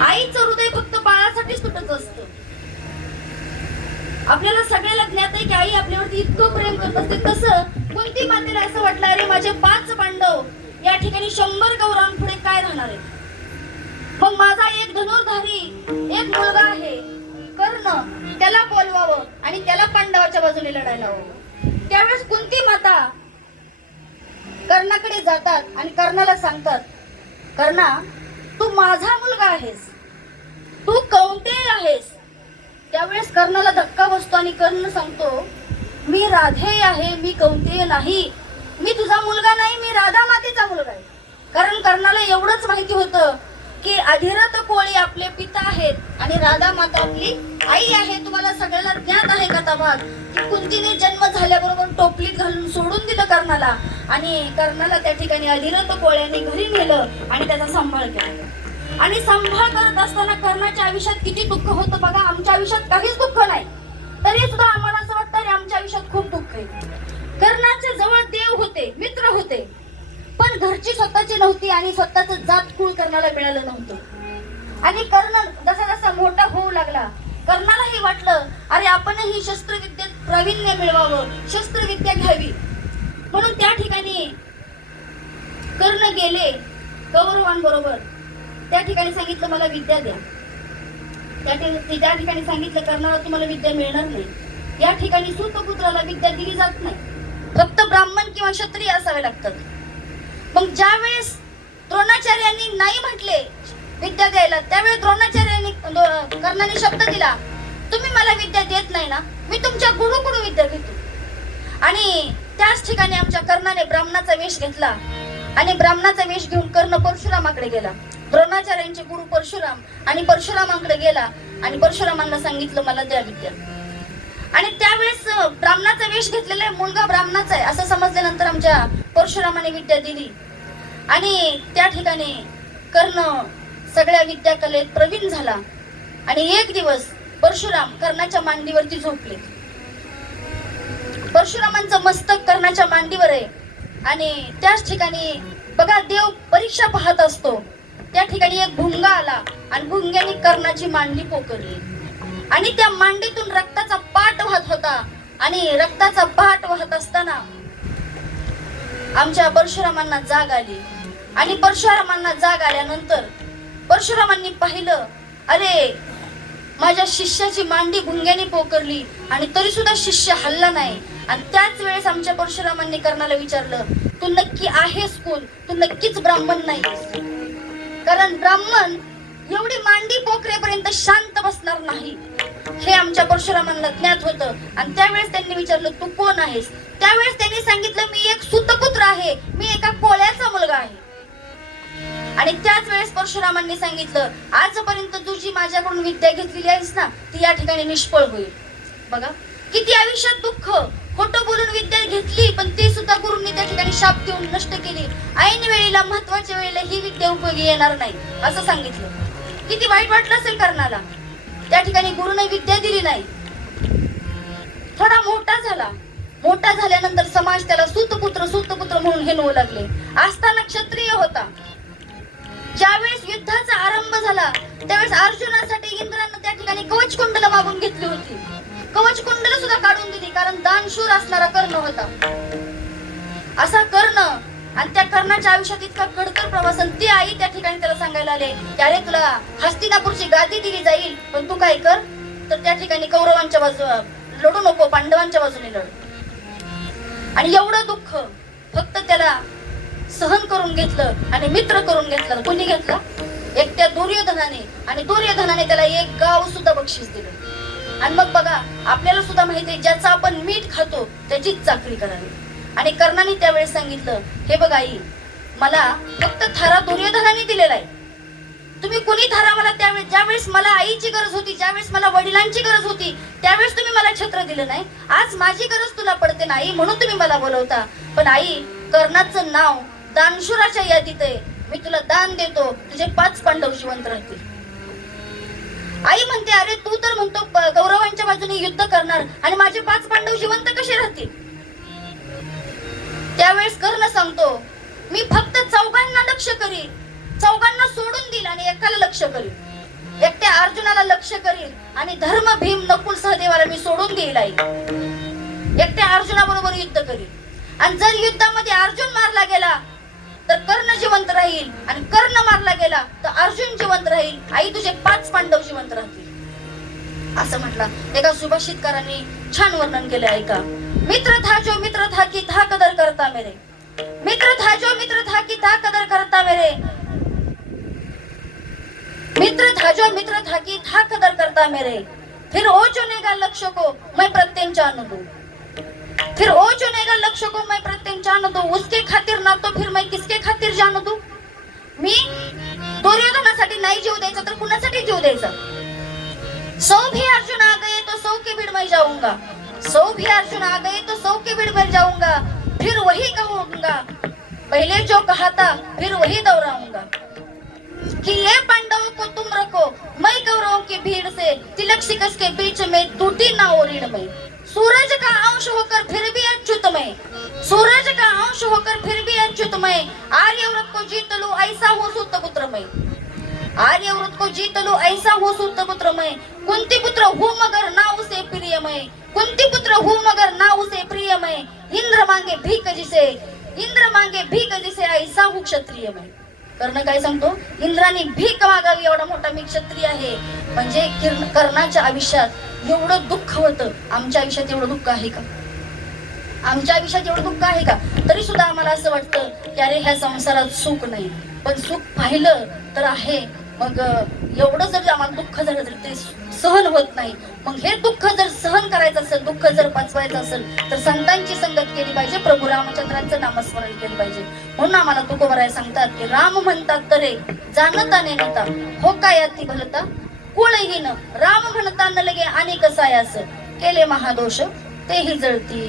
आईचं हृदय फक्त बाळासाठीच तुटत असतं. आपल्याला सगळ्याला ज्ञात आहे की आई आपल्यावरती इतकं प्रेम करत असते. तसं कुंती मातेला असं वाटलं, अरे माझे 5 पांडव या ठिकाणी 100 कौरवांपुढे काय राहणार आहे. मग माझा एक धनुर्धारी एक मुलगा आहे कर्ण, त्याला बोलवावं आणि त्याला पांडवाच्या बाजूने लढायला हवं. त्यावेळेस कुंती माता कर्णाकडे जातात आणि कर्णाला सांगतात, कर्णा तू माझा मुलगा आहेस, तू कौंतेय आहेस. त्यावेळेस कर्णाला धक्का बसतो आणि कर्ण सांगतो, मी राधेय आहे, मी कौंतेय नाही, मी तुझा मुलगा नाही, मी राधा मातेचा मुलगा आहे. कारण कर्णाला एवढंच माहिती होतं की अधिरथ कोळी आपले पिता आहेत आणि राधा माता आपली आई आहे. तुम्हाला सगळ्याला ज्ञात आहे कथा भाग की कुंतीने जन्म झाल्याबरोबर टोपलीत घालून सोडून दिलं कर्णाला आणि कर्णाला त्या ठिकाणी अधिरथ कोळ्याने घरी नेलं आणि त्याचा सांभाळ केला. आणि सांभाळ करत असताना कर्णाच्या आयुष्यात किती दुःख होतं बघा. आमच्या आयुष्यात काहीच दुःख नाही, तरी सुद्धा आम्हाला असं वाटतं अरे आमच्या आयुष्यात खूप दुःख आहे. कर्णाच्या जवळ देव होते, मित्र होते, पण घरची स्वतःची नव्हती आणि स्वतःच जात कुळ कर्णाला मिळालं नव्हतं. आणि कर्ण जसा जसा मोठा होऊ लागला, कर्णालाही वाटलं अरे आपणही शस्त्रविद्येत प्रावीण्य मिळवावं, शस्त्रविद्या घ्यावी. म्हणून त्या ठिकाणी कर्ण गेले कौरवांबरोबर. त्या ठिकाणी सांगितलं मला विद्या द्या. त्या ठिकाणी सांगितलं कर्णाला तुम्हाला विद्या मिळणार नाही. या ठिकाणी सूतपुत्राला विद्या दिली जात नाही, फक्त ब्राह्मण किंवा क्षत्रिय असावे लागतात. मग ज्या वेळेस द्रोणाचार्यांनी नाही म्हटले विद्या द्यायला, त्यावेळेस द्रोणाचार्यांनी कर्णाने शब्द दिला, तुम्ही मला विद्या देत नाही ना, मी तुमच्या गुरुकडून विद्या घेतो. आणि त्याच ठिकाणी आमच्या कर्णाने ब्राह्मणाचा वेश घेतला आणि ब्राह्मणाचा वेश घेऊन कर्ण परशुरामाकडे गेला. द्रोणाचार्यांचे गुरु परशुराम आणि परशुरामाकडे गेला आणि परशुरामांना सांगितलं मला द्या विद्या. आणि त्यावेळेस ब्राह्मणाचा वेश घेतलेला मुलगा ब्राह्मणाचा आहे असं समजल्यानंतर आमच्या परशुरामाने विद्या दिली. आणि त्या ठिकाणी कर्ण सगळ्या विद्या कलेत प्रवीण झाला. आणि एक दिवस परशुराम कर्णाच्या मांडीवरती झोपले. परशुरामांचं मस्तक कर्णाच्या मांडीवर आहे. आणि त्याच ठिकाणी बघा देव परीक्षा पाहत असतो. त्या ठिकाणी एक भुंगा आला आणि भुंग्याने कर्णाची मांडी पोकरली आणि त्या मांडीतून रक्ताचा पाट वाहत होता. आणि रक्ताचा पाट वाहत असताना आमच्या परशुरामांना जाग आली. आणि परशुरामांना जाग आल्यानंतर परशुरामांनी पाहिलं, अरे माझ्या शिष्याची मांडी भुंग्याने पोकरली आणि तरी सुद्धा शिष्य हल्ला नाही. आणि त्याच वेळेस आमच्या परशुरामांनी कर्णाला विचारलं, तू नक्की आहेस कोण, तू नक्कीच ब्राह्मण नाहीस. कारण ब्राह्मण एवढी मांडी पोकरेपर्यंत शांत बसणार नाही हे आमच्या परशुरामांना ज्ञात होतं. आणि त्यावेळेस त्यांनी विचारलं तू कोण आहेस. त्यावेळेस त्यांनी सांगितलं मी एक सूतपुत्र आहे, मी एका कोळ्याचा मुलगा आहे. आणि त्याच वेळेस परशुरामांनी सांगितलं आजपर्यंत तुझी माझ्याकडून विद्या घेतलेली आहेस ना, ती या ठिकाणी निष्फळ होईल. बघा किती आयुष्यात दुःख, खोटं बोलून विद्या घेतली पण ती सुद्धा गुरूंनी त्या ठिकाणी शाप देऊन नष्ट केली. ऐन वेळेला महत्वाच्या वेळेला ही विद्या उपयोगी येणार नाही असं सांगितलं. किती वाईट वाटलं असेल कर्णाला. त्या ठिकाणी गुरुने विद्या दिली नाही. थोडा मोठा झाला. मोठा झाल्यानंतर समाज त्याला सूतपुत्र सूतपुत्र म्हणून हिणवू लागले. असताना क्षत्रिय होता. ज्यावेळेस युद्धाचा आरंभ झाला त्यावेळेस अर्जुनासाठी इंद्रानं त्या ठिकाणी कवच कुंडल मागून घेतली होती. कवच कुंडल सुद्धा काढून दिली कारण दानशूर असणारा कर्ण होता. असा कर्ण आणि त्या कर्णाच्या आयुष्यात इतका खडतर प्रवास. ती आई त्या ठिकाणी त्याला सांगायला आले की अरे तुला हस्तिनापूरची गादी दिली जाईल पण तू काय कर, तर त्या ठिकाणी कौरवांच्या बाजू लढू नको, पांडवांच्या बाजूने लढ. आणि एवढं दुःख फक्त त्याला सहन करून घेतलं आणि मित्र करून घेतलं. कोणी घेतला? एकट्या दुर्योधनाने. आणि दुर्योधनाने त्याला एक गाव सुद्धा बक्षीस दिलं. आणि मग बघा आपल्याला सुद्धा माहिती आहे ज्याचं आपण मीठ खातो त्याचीच चाकरी करावी. आणि कर्णाने त्यावेळेस सांगितलं हे बघ आई, मला फक्त थारा दुर्योधनाने दिलेला आहे. तुम्ही कोणी थारा मला त्यावेळेस, ज्यावेळेस मला आईची गरज होती, ज्यावेळेस मला वडिलांची गरज होती त्यावेळेस तुम्ही मला छत्र दिलं नाही. आज माझी गरज तुला पडते नाही म्हणून तुम्ही मला बोलवता. पण आई कर्णाचं नाव दानशूराच्या यादीत आहे. मी तुला दान देतो, तुझे 5 पांडव जिवंत राहतील. आई म्हणते अरे तू तर म्हणतो कौरवांच्या बाजूने युद्ध करणार आणि माझे 5 पांडव जिवंत कसे राहतील. त्यावेळेस कर्ण सांगतो मी फक्त चौघांना लक्ष करीन, चौघांना सोडून देईल आणि एकाला लक्ष करीन. एकट्या अर्जुनाला लक्ष करील आणि धर्म भीम नकुल सहदेवाला मी सोडून देईल आई. एकट्या अर्जुनाबरोबर युद्ध करील. आणि जर युद्धामध्ये अर्जुन मारला गेला तर कर्ण जिवंत राहील, आणि कर्ण मारला गेला तर अर्जुन जिवंत राहील. आई तुझे 5 पांडव जिवंत राहतील असं म्हटलं. एका सुभाषितकारांनी छान वर्णन केले ऐका. मित्र था जो मित्र था की था कदर करता मेरे, मित्र था जो मित्र था की था कदर करता मेरे, मित्र था जो मित्र था की था कदर करता मेरे, फिर वो चुनेगा लक्ष्य को मैं प्रत्येक जान दूं, फिर वो चुनेगा लक्ष्य को मैं प्रत्येक जान दूं, उसके खातिर ना तो फिर मैं किसके खातिर जान दूं. मी दुर्योधनासाठी नाही जीव द्यायचा तर कुणासाठी जीव द्यायचा. 100 भी अर्जुन आ गए तो 100 के भीड़ में जाऊंगा, 100 भी अर्जुन आ गए तो 100 के भीड़ में जाऊंगा, फिर वही कहूंगा पहले जो कहा था फिर वही दोहराऊंगा, कि ये पांडवों को तुम रखो मैं कौरवों की भीड़ से, तिलक शिकस के बीच में टूटी ना वो रीढ़ में, सूरज का अंश होकर फिर भी अच्युत में, सूरज का अंश होकर फिर भी अच्युत में, आर्यव्रत को जीत लूं ऐसा हो सूतपुत्र में, आर्यव्रत को जीत लूं ऐसा हो सूतपुत्र में, कुंती पुत्र हूँ मगर ना उसे प्रिय में, कुंती पुत्र हूँ मगर ना उसे प्रिय में, इंद्र मांगे भीख जिसे, इंद्र मांगे भीख जिसे ऐसा हूँ क्षत्रिय में. कर्ण काय सांगतो, इंद्राने भीक मागावी एवढा मोठा मी क्षत्रिय आहे. म्हणजे कर्णाच्या आयुष्यात एवढं दुःख होतं, आमच्या आयुष्यात एवढं दुःख आहे का? आमच्या आयुष्यात एवढं दुःख आहे का? तरी सुद्धा आम्हाला असं वाटतं की अरे ह्या संसारात सुख नाही, पण सुख पाहिलं तर आहे. मग एवढं जर आम्हाला दुःख झालं तर ते सहन होत नाही. मग हे दुःख जर सहन करायचं असेल, दुःख जर पचवायचं असेल तर संतांची संगत केली पाहिजे, प्रभू रामचंद्रांचं नामस्मरण केलं पाहिजे. म्हणून आम्हाला तुकोबराय सांगतात की राम म्हणतात तरे जाणता नेता हो काय ती भलता, कुळहीन राम म्हणता न लगे आणि कसायास, केले महादोष तेही जळती.